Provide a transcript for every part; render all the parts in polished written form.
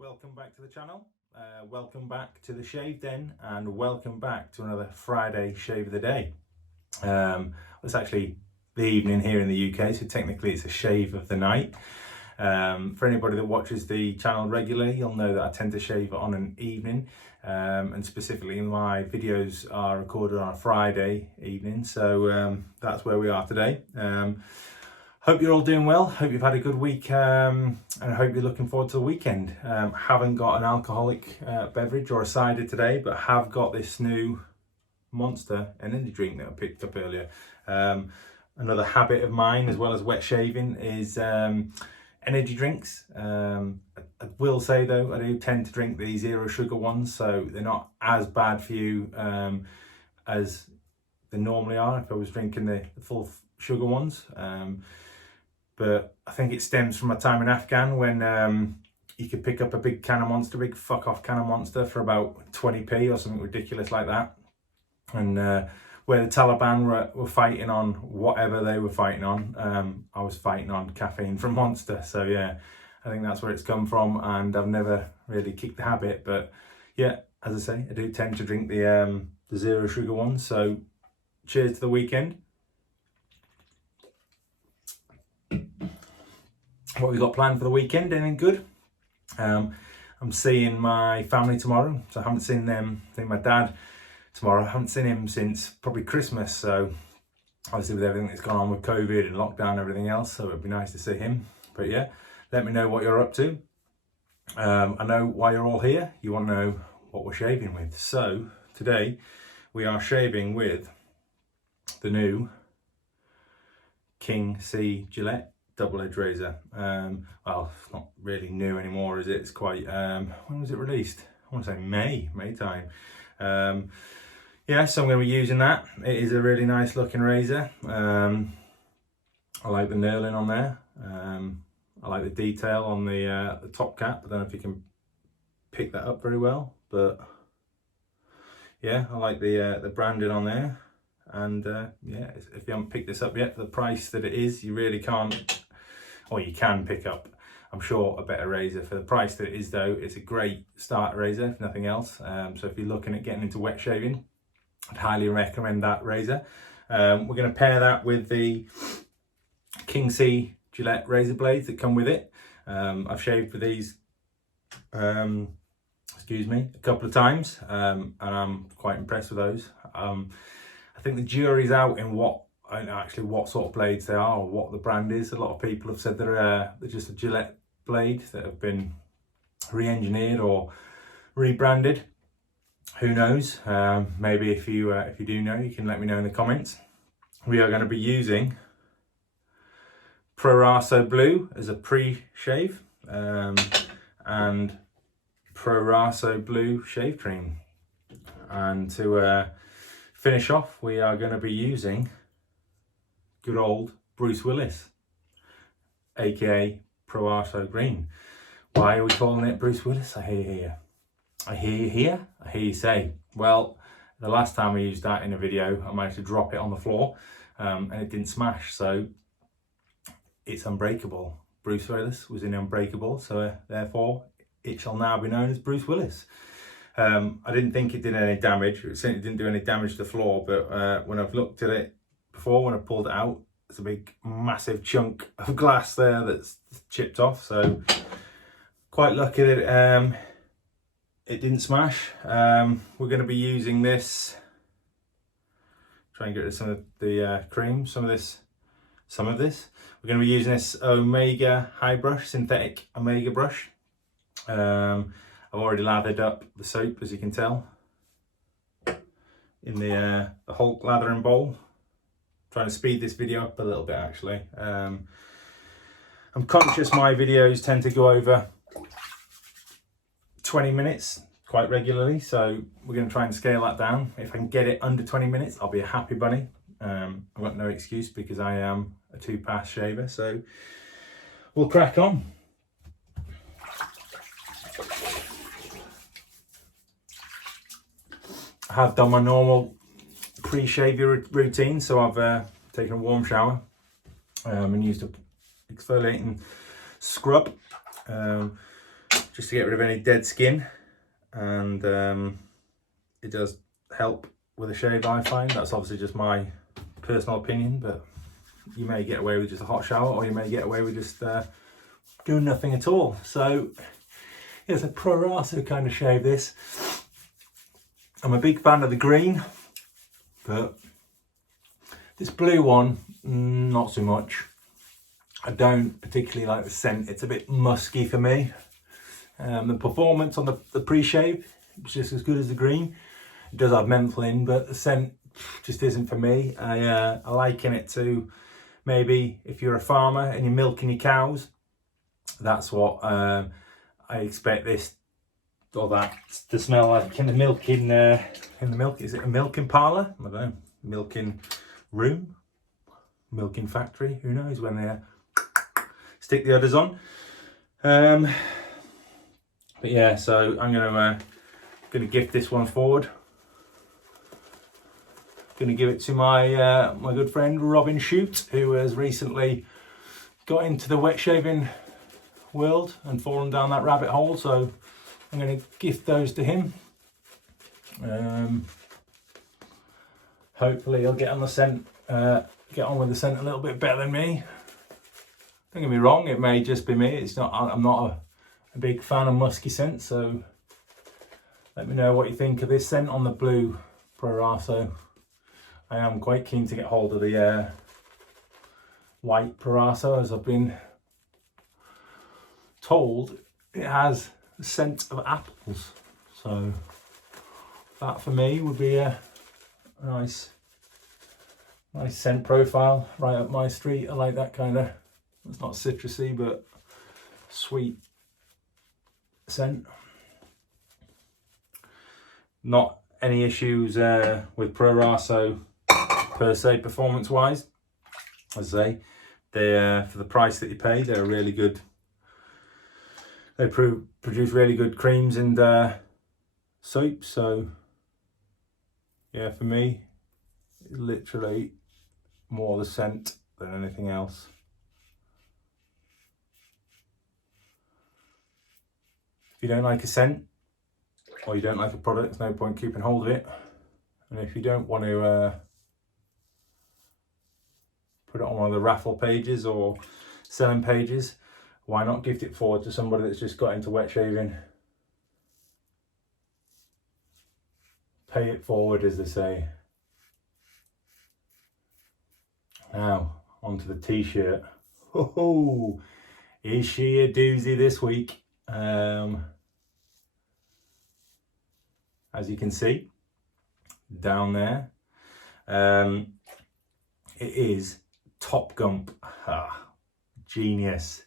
Welcome back to the channel, welcome back to the Shave Den, and welcome back to another Friday shave of the day. It's actually the evening here in the UK, so technically it's a shave of the night. For anybody that watches the channel regularly, you'll know that I tend to shave on an evening, and specifically my videos are recorded on a Friday evening, so that's where we are today. Hope you're all doing well, hope you've had a good week, and I hope you're looking forward to the weekend. Haven't got an alcoholic beverage or a cider today, but have got this new Monster energy drink that I picked up earlier. Another habit of mine, as well as wet shaving, is energy drinks. I will say though, I do tend to drink the zero sugar ones, so they're not as bad for you as they normally are if I was drinking the full sugar ones. But I think it stems from my time in Afghan when you could pick up a big can of Monster, big fuck off can of Monster for about 20p or something ridiculous like that. And where the Taliban were fighting on whatever they were fighting on, I was fighting on caffeine from Monster. So yeah, I think that's where it's come from, and I've never really kicked the habit. But yeah, as I say, I do tend to drink the zero sugar ones. So cheers to the weekend. What we got planned for the weekend? Anything good? I'm seeing my family tomorrow, so I haven't seen them. I think my dad tomorrow. I haven't seen him since probably Christmas, so obviously with everything that's gone on with COVID and lockdown and everything else, so it'd be nice to see him. But yeah, let me know what you're up to. I know why you're all here. You want to know what we're shaving with. So today we are shaving with the new King C Gillette double edge razor. Well, it's not really new anymore, is it? It's quite when was it released? I want to say May time. Yeah, so I'm going to be using that. It is a really nice looking razor. I like the knurling on there. I like the detail on the top cap. I don't know if you can pick that up very well, but yeah, I like the branding on there. And yeah, if you haven't picked this up yet, for the price that it is, you really can't, or you can pick up, I'm sure, a better razor. For the price that it is though, it's a great starter razor, if nothing else. So if you're looking at getting into wet shaving, I'd highly recommend that razor. We're going to pair that with the King C Gillette razor blades that come with it. I've shaved with these, excuse me, a couple of times, and I'm quite impressed with those. I think the jury's out in what sort of blades they are or what the brand is. A lot of people have said they're just a Gillette blade that have been re-engineered or rebranded. Who knows? Maybe if you do know, you can let me know in the comments. We are going to be using Proraso Blue as a pre-shave, and Proraso Blue shave cream. And to finish off, we are going to be using good old Bruce Willis, aka Proraso Green. Why are we calling it Bruce Willis? I hear you say. Well, the last time I used that in a video, I managed to drop it on the floor, and it didn't smash, so it's Unbreakable. Bruce Willis was in Unbreakable, so therefore it shall now be known as Bruce Willis. I didn't think it did any damage. It certainly didn't do any damage to the floor, but when I've looked at it before, when I pulled it out, there's a big massive chunk of glass there that's chipped off, so quite lucky that it didn't smash. We're going to be using this, try and get rid of some of the cream, some of this. We're going to be using this Omega high brush, synthetic Omega brush. I've already lathered up the soap, as you can tell, in the Hulk lathering bowl. Trying to speed this video up a little bit, actually. I'm conscious my videos tend to go over 20 minutes quite regularly, so we're going to try and scale that down. If I can get it under 20 minutes, I'll be a happy bunny. I've got no excuse because I am a 2-pass shaver, so we'll crack on. I have done my normal pre-shave routine, so I've taken a warm shower and used an exfoliating scrub. just to get rid of any dead skin, and it does help with a shave, I find. That's obviously just my personal opinion, but you may get away with just a hot shower, or you may get away with just doing nothing at all. So it's a Proraso kind of shave, this. I'm a big fan of the green, but this blue one, not so much. I don't particularly like the scent. It's a bit musky for me. The performance on the pre-shave is just as good as the green. It does have menthol in, but the scent just isn't for me. I liken it to maybe if you're a farmer and you're milking your cows. That's what I expect this or that to smell like in the milking. Is it a milking parlour? I don't know. Milking room, milking factory. Who knows when they stick the udders on. But yeah, so I'm gonna gift this one forward. Gonna give it to my my good friend Robin Shute, who has recently got into the wet shaving world and fallen down that rabbit hole. So I'm gonna gift those to him. Hopefully he'll get on the scent, get on with the scent a little bit better than me. Don't get me wrong, it may just be me. It's not. I'm not a big fan of musky scents, so let me know what you think of this scent on the blue Proraso. I am quite keen to get hold of the white Proraso, as I've been told it has the scent of apples. So that for me would be a nice scent profile right up my street. I like that kind of, it's not citrusy but sweet scent. Not any issues with Proraso per se, performance wise. As I say, they for the price that you pay, they're really good. They produce really good creams and soaps. So yeah, for me, it's literally more the scent than anything else. If you don't like a scent, or you don't like a product, there's no point keeping hold of it. And if you don't want to put it on one of the raffle pages or selling pages, why not gift it forward to somebody that's just got into wet shaving? Pay it forward, as they say. Now, onto the t-shirt. Oh, is she a doozy this week? As you can see down there, it is Top Gump. Genius.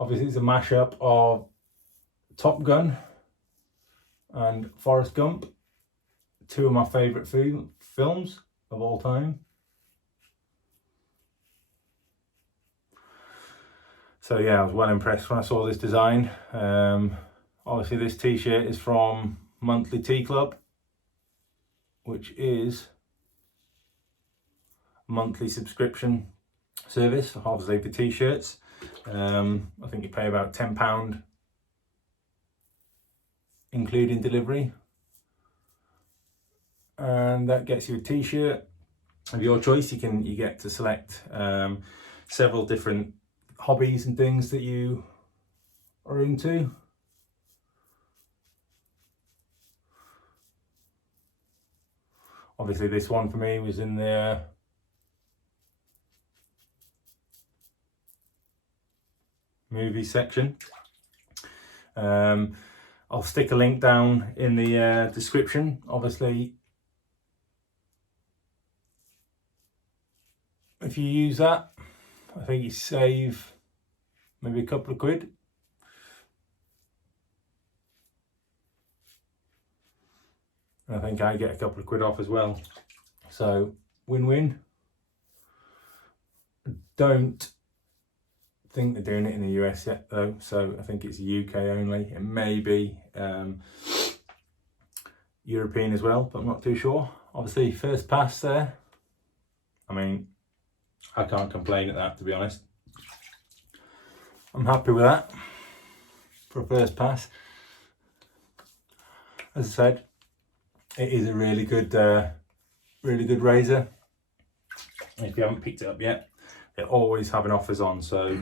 Obviously it's a mashup of Top Gun and Forrest Gump, two of my favourite films of all time. So yeah, I was well impressed when I saw this design. Obviously this t-shirt is from Monthly Tea Club, which is a monthly subscription service, obviously for t-shirts. I think you pay about £10 including delivery, and that gets you a t-shirt of your choice. You get to select several different hobbies and things that you are into. Obviously this one for me was in the movie section. I'll stick a link down in the description. Obviously, if you use that, I think you save maybe a couple of quid. I think I get a couple of quid off as well. So win-win. Don't think they're doing it in the US yet though, so I think it's UK only. It may be European as well, but I'm not too sure. Obviously first pass there. I mean, I can't complain at that, to be honest. I I'm happy with that for a first pass. As I said, it is a really good razor. If you haven't picked it up yet, they're always having offers on, so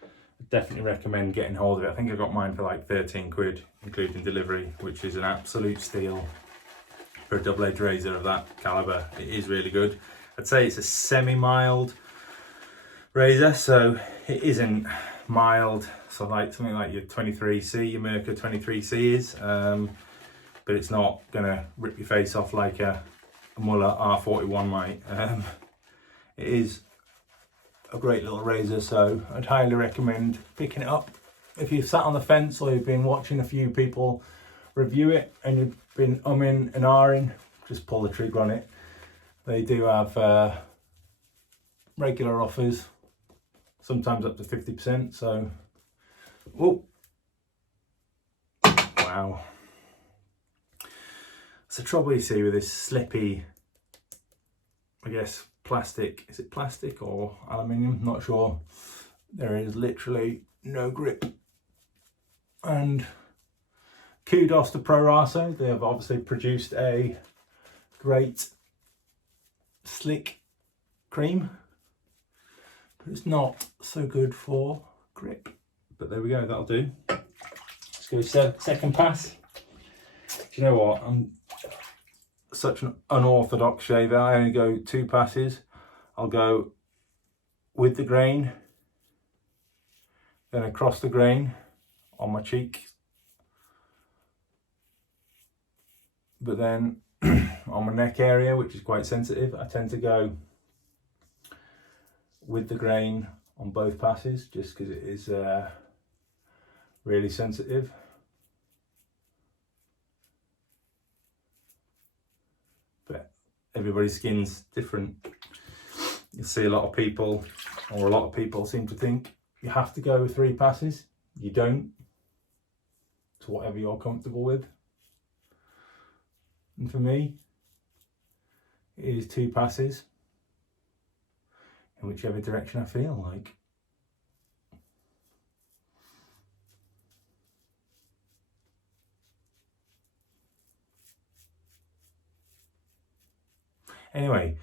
I definitely recommend getting hold of it. I think I got mine for like 13 quid, including delivery, which is an absolute steal for a double-edged razor of that caliber. It is really good. I'd say it's a semi-mild razor, so it isn't mild, so like something like your 23C, your Merkur 23C is, but it's not gonna rip your face off like a Muller R41 might. It is a great little razor, so I'd highly recommend picking it up. If you've sat on the fence or you've been watching a few people review it and you've been umming and ahhing, just pull the trigger on it. They do have regular offers, sometimes up to 50%, so oh wow. It's the trouble you see with this slippy, I guess, plastic. Is it plastic or aluminium? Not sure. There is literally no grip. And kudos to Proraso. They have obviously produced a great slick cream, but it's not so good for grip. But there we go, that'll do. Let's go second pass. Do you know what? I'm such an unorthodox shaver. I only go 2 passes. I'll go with the grain, then across the grain on my cheek, but then on my neck area, which is quite sensitive, I tend to go with the grain on both passes, just because it is really sensitive. But everybody's skin's different. You'll see a lot of people seem to think you have to go with 3 passes. You don't. It's whatever you're comfortable with. And for me, it is 2 passes in whichever direction I feel like. Anyway,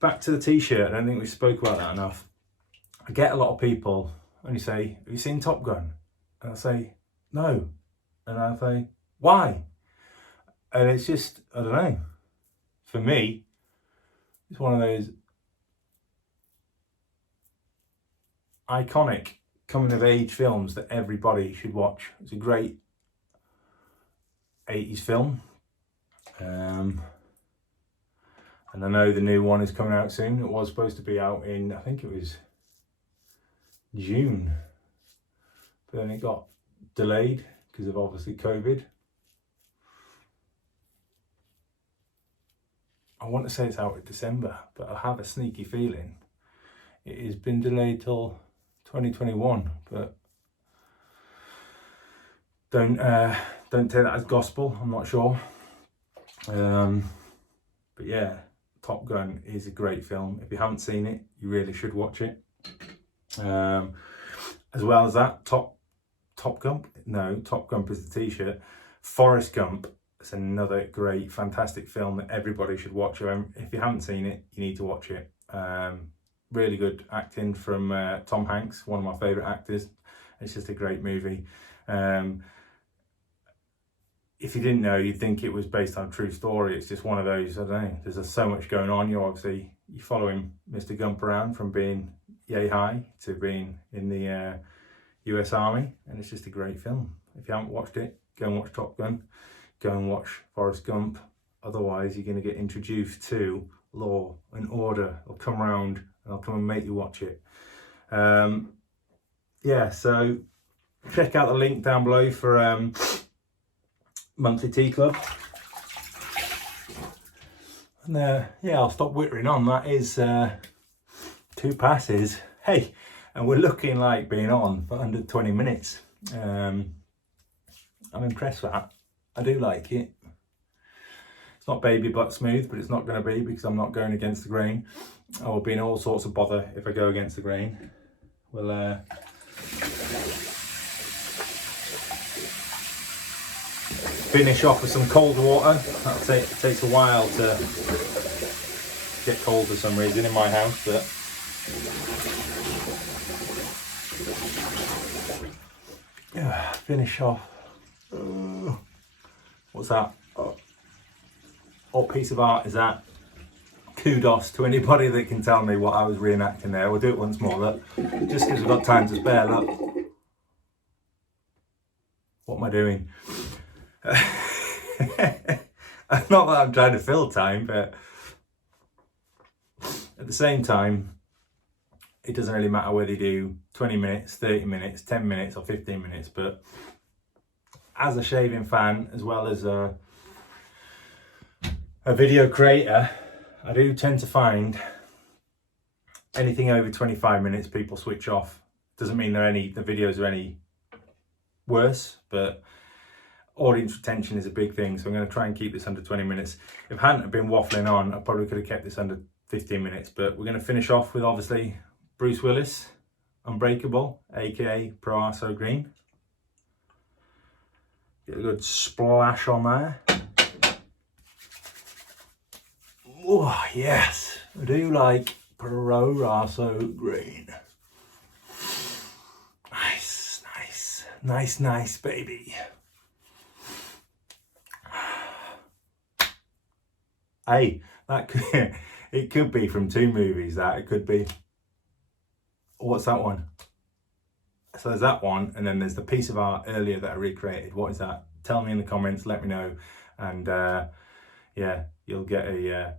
back to the t-shirt. I don't think we spoke about that enough. I get a lot of people and you say, have you seen Top Gun? And I say, no. And I say, why? And it's just, I don't know. For me, it's one of those iconic coming of age films that everybody should watch. It's a great 80s film. And I know the new one is coming out soon. It was supposed to be out in, I think it was June. But then it got delayed because of obviously COVID. I want to say it's out in December, but I have a sneaky feeling it has been delayed till 2021. But don't take that as gospel. I'm not sure. But yeah, Top Gun is a great film. If you haven't seen it, you really should watch it. As well as that, Top Gump? No, Top Gump is the t-shirt. Forrest Gump is another great, fantastic film that everybody should watch. If you haven't seen it, you need to watch it. Really good acting from Tom Hanks, one of my favourite actors. It's just a great movie. If you didn't know, you'd think it was based on a true story. It's just one of those, I don't know, there's so much going on. You're following Mr. Gump around from being yay high to being in the US Army, and it's just a great film. If you haven't watched it, go and watch Top Gun, go and watch Forrest Gump. Otherwise, you're going to get introduced to Law and Order. They'll come around and I'll come and make you watch it. Yeah, so check out the link down below for monthly tea club. And yeah, I'll stop whittering on. That is 2 passes. Hey, and we're looking like being on for under 20 minutes. I'm impressed with that. I do like it. It's not baby butt smooth, but it's not going to be, because I'm not going against the grain. I will be in all sorts of bother if I go against the grain. We'll finish off with some cold water. It takes a while to get cold for some reason in my house, but yeah, finish off. What's that? What piece of art is that? Kudos to anybody that can tell me what I was reenacting there. We'll do it once more, look. Just because we've got time to spare, look. What am I doing? Not that I'm trying to fill time, but at the same time, it doesn't really matter whether you do 20 minutes, 30 minutes, 10 minutes or 15 minutes, but as a shaving fan, as well as a video creator, I do tend to find anything over 25 minutes, people switch off. Doesn't mean the videos are any worse, but audience retention is a big thing. So I'm going to try and keep this under 20 minutes. If I hadn't been waffling on, I probably could have kept this under 15 minutes, but we're going to finish off with obviously Bruce Willis, Unbreakable, aka Proraso green. Get a good splash on there. Oh yes, I do like Proraso green. Nice, nice, nice, nice, baby. Hey, that could, it could be from two movies. That it could be. What's that one? So there's that one, and then there's the piece of art earlier that I recreated. What is that? Tell me in the comments. Let me know, and yeah, you'll get a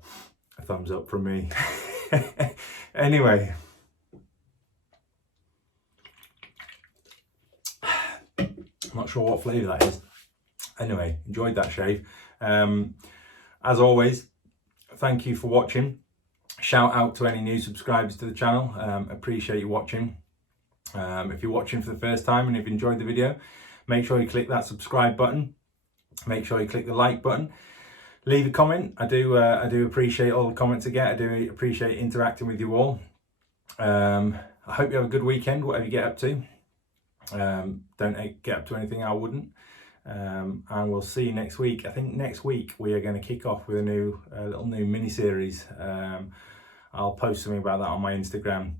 thumbs up from me. Anyway, I'm not sure what flavour that is. Anyway, enjoyed that shave. As always, thank you for watching. Shout out to any new subscribers to the channel. Appreciate you watching. If you're watching for the first time and if you enjoyed the video, make sure you click that subscribe button. Make sure you click the like button. Leave a comment. I do appreciate all the comments I get. I do appreciate interacting with you all. I hope you have a good weekend, whatever you get up to. Don't get up to anything I wouldn't. And we'll see you next week. I think next week we are going to kick off with a little new mini series. I'll post something about that on my Instagram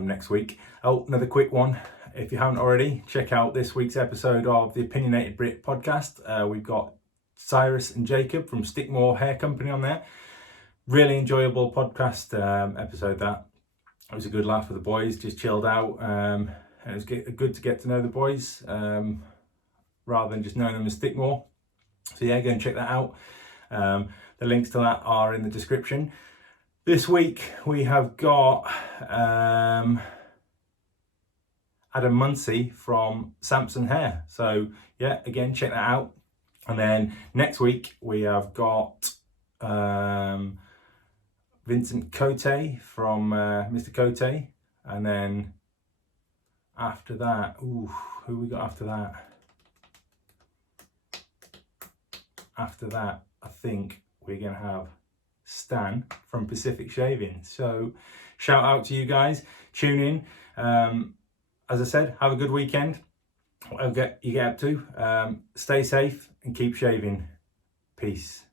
next week. Oh, another quick one. If you haven't already, check out this week's episode of the Opinionated Brit podcast. We've got Cyrus and Jacob from Stickmore Hair Company on there. Really enjoyable podcast episode that. It was a good laugh with the boys, just chilled out. And it was good to get to know the boys rather than just knowing them as Stickmore. So yeah, go and check that out. The links to that are in the description. This week we have got Adam Munsey from Samson Hair. So yeah, again, check that out. And then next week we have got Vincent Cote from Mr. Cote. And then after that, who we got after that? After that, I think we're going to have Stan from Pacific Shaving. So shout out to you guys. Tune in. As I said, have a good weekend. Whatever you get up to. Stay safe and keep shaving. Peace.